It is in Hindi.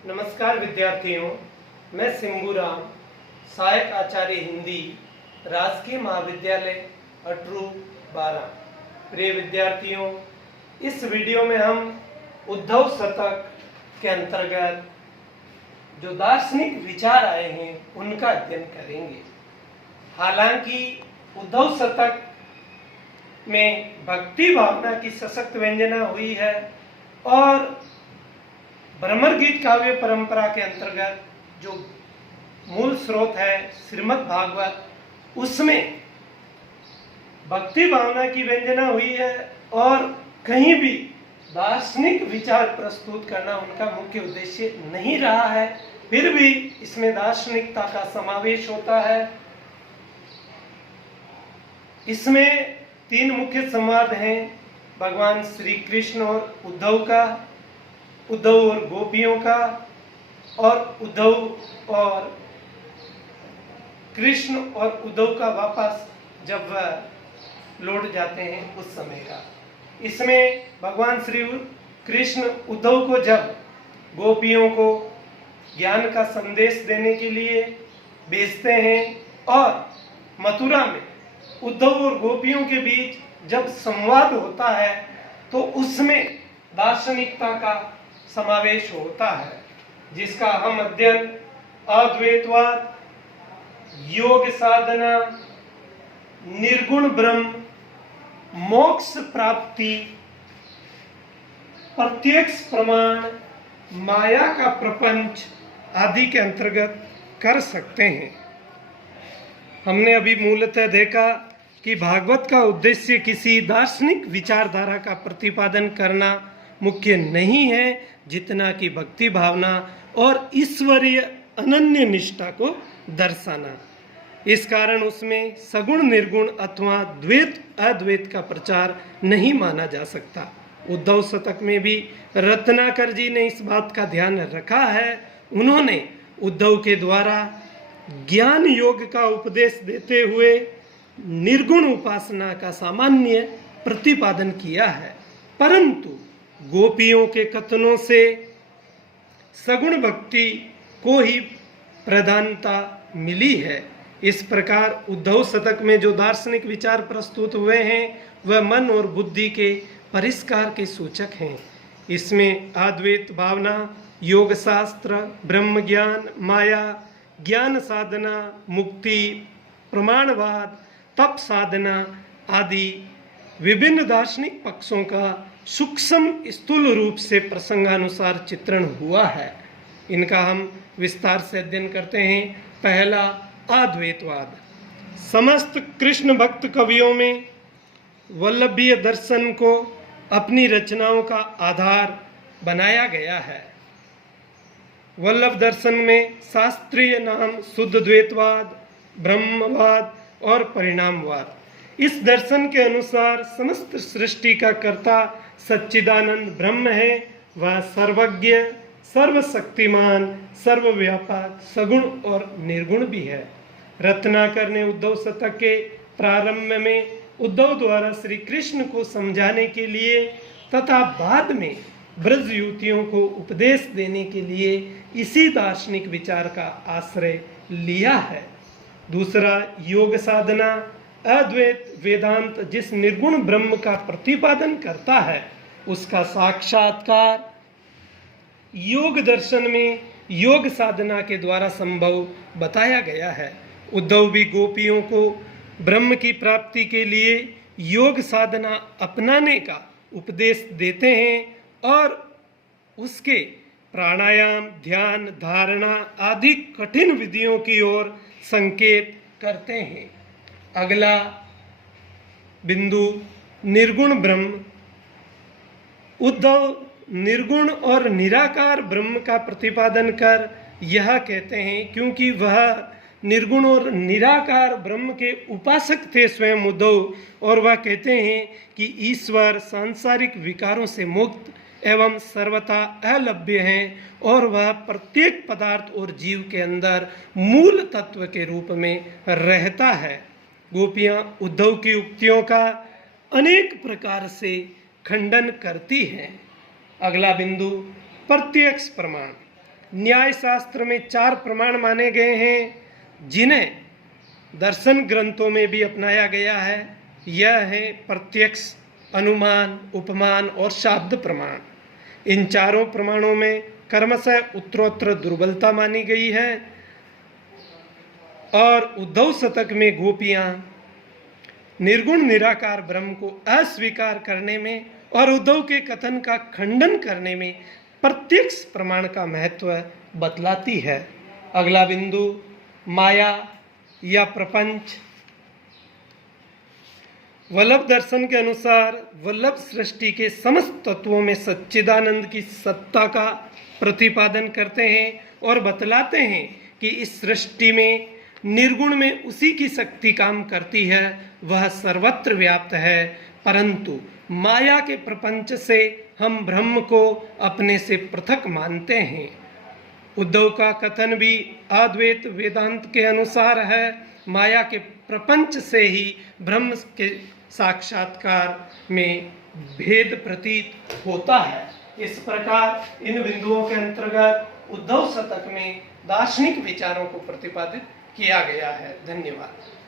नमस्कार विद्यार्थियों, मैं सिंबूराम, सहायक आचार्य हिंदी, राजकीय महाविद्यालय अटरू 12। प्रिय विद्यार्थियों, इस वीडियो में हम उद्धव शतक के अंतर्गत जो दार्शनिक विचार आए हैं उनका अध्ययन करेंगे। हालांकि उद्धव शतक में भक्ति भावना की सशक्त व्यंजना हुई है और भ्रमर गीत काव्य परंपरा के अंतर्गत जो मूल स्रोत है श्रीमद् भागवत, उसमें भक्ति भावना की व्यंजना हुई है और कहीं भी दार्शनिक विचार प्रस्तुत करना उनका मुख्य उद्देश्य नहीं रहा है। फिर भी इसमें दार्शनिकता का समावेश होता है। इसमें 3 मुख्य संवाद हैं, भगवान श्री कृष्ण और उद्धव का, उद्धव और गोपियों का, और उद्धव और कृष्ण और उद्धव का वापस जब वह लौट जाते हैं उस समय का। इसमें भगवान श्री कृष्ण उद्धव को जब गोपियों को ज्ञान का संदेश देने के लिए भेजते हैं और मथुरा में उद्धव और गोपियों के बीच जब संवाद होता है तो उसमें दार्शनिकता का समावेश होता है, जिसका हम अध्ययन अद्वैतवाद, योग साधना, निर्गुण ब्रह्म, मोक्ष प्राप्ति, प्रत्यक्ष प्रमाण, माया का प्रपंच आदि के अंतर्गत कर सकते हैं। हमने अभी मूलतः देखा कि भागवत का उद्देश्य किसी दार्शनिक विचारधारा का प्रतिपादन करना मुख्य नहीं है, जितना कि भक्ति भावना और ईश्वरीय अनन्य निष्ठा को दर्शाना। इस कारण उसमें सगुण निर्गुण अथवा द्वैत अद्वैत का प्रचार नहीं माना जा सकता। उद्धव शतक में भी रत्नाकर जी ने इस बात का ध्यान रखा है। उन्होंने उद्धव के द्वारा ज्ञान योग का उपदेश देते हुए निर्गुण उपासना का सामान्य प्रतिपादन किया है, परंतु गोपियों के कथनों से सगुण भक्ति को ही प्रधानता मिली है। इस प्रकार उद्धव शतक में जो दार्शनिक विचार प्रस्तुत हुए हैं वह मन और बुद्धि के परिष्कार के सूचक हैं। इसमें अद्वैत भावना, योग शास्त्र, ब्रह्म ज्ञान, माया, ज्ञान साधना, मुक्ति, प्रमाणवाद, तप साधना आदि विभिन्न दार्शनिक पक्षों का सूक्ष्म स्थूल रूप से प्रसंगानुसार चित्रण हुआ है। इनका हम विस्तार से अध्ययन करते हैं। पहला, अद्वैतवाद। समस्त कृष्ण भक्त कवियों में वल्लभीय दर्शन को अपनी रचनाओं का आधार बनाया गया है। वल्लभ दर्शन में शास्त्रीय नाम शुद्ध द्वैतवाद, ब्रह्मवाद और परिणामवाद। इस दर्शन के अनुसार समस्त सृष्टि का कर्ता सच्चिदानंद ब्रह्म है। वह सर्वज्ञ, सर्वशक्तिमान, सर्वव्यापक, सगुण और निर्गुण भी है। रत्नाकर ने उद्धव शतक के प्रारंभ में उद्धव द्वारा श्री कृष्ण को समझाने के लिए तथा बाद में ब्रज युवतियों को उपदेश देने के लिए इसी दार्शनिक विचार का आश्रय लिया है। दूसरा, योग साधना। अद्वैत वेदांत जिस निर्गुण ब्रह्म का प्रतिपादन करता है उसका साक्षात्कार योग दर्शन में योग साधना के द्वारा संभव बताया गया है। उद्धव भी गोपियों को ब्रह्म की प्राप्ति के लिए योग साधना अपनाने का उपदेश देते हैं और उसके प्राणायाम, ध्यान, धारणा आदि कठिन विधियों की ओर संकेत करते हैं। अगला बिंदु, निर्गुण ब्रह्म। उद्धव निर्गुण और निराकार ब्रह्म का प्रतिपादन कर यह कहते हैं, क्योंकि वह निर्गुण और निराकार ब्रह्म के उपासक थे स्वयं उद्धव, और वह कहते हैं कि ईश्वर सांसारिक विकारों से मुक्त एवं सर्वथा अलभ्य हैं और वह प्रत्येक पदार्थ और जीव के अंदर मूल तत्व के रूप में रहता है। गोपियां उद्धव की उक्तियों का अनेक प्रकार से खंडन करती हैं। अगला बिंदु, प्रत्यक्ष प्रमाण। न्याय शास्त्र में 4 प्रमाण माने गए हैं जिन्हें दर्शन ग्रंथों में भी अपनाया गया है। यह है प्रत्यक्ष, अनुमान, उपमान और शाब्द प्रमाण। इन चारों प्रमाणों में क्रमशः उत्तरोत्तर दुर्बलता मानी गई है और उद्धव शतक में गोपियां निर्गुण निराकार ब्रह्म को अस्वीकार करने में और उद्धव के कथन का खंडन करने में प्रत्यक्ष प्रमाण का महत्व बतलाती है। अगला बिंदु माया या प्रपंच। वल्लभ दर्शन के अनुसार वल्लभ सृष्टि के समस्त तत्वों में सच्चिदानंद की सत्ता का प्रतिपादन करते हैं और बतलाते हैं कि इस सृष्टि में निर्गुण में उसी की शक्ति काम करती है, वह सर्वत्र व्याप्त है, परंतु माया के प्रपंच से हम ब्रह्म को अपने से पृथक मानते हैं। उद्धव का कथन भी अद्वैत वेदांत के अनुसार है, माया के प्रपंच से ही ब्रह्म के साक्षात्कार में भेद प्रतीत होता है। इस प्रकार इन बिंदुओं के अंतर्गत उद्धव शतक में दार्शनिक विचारों को प्रतिपादित किया गया है। धन्यवाद।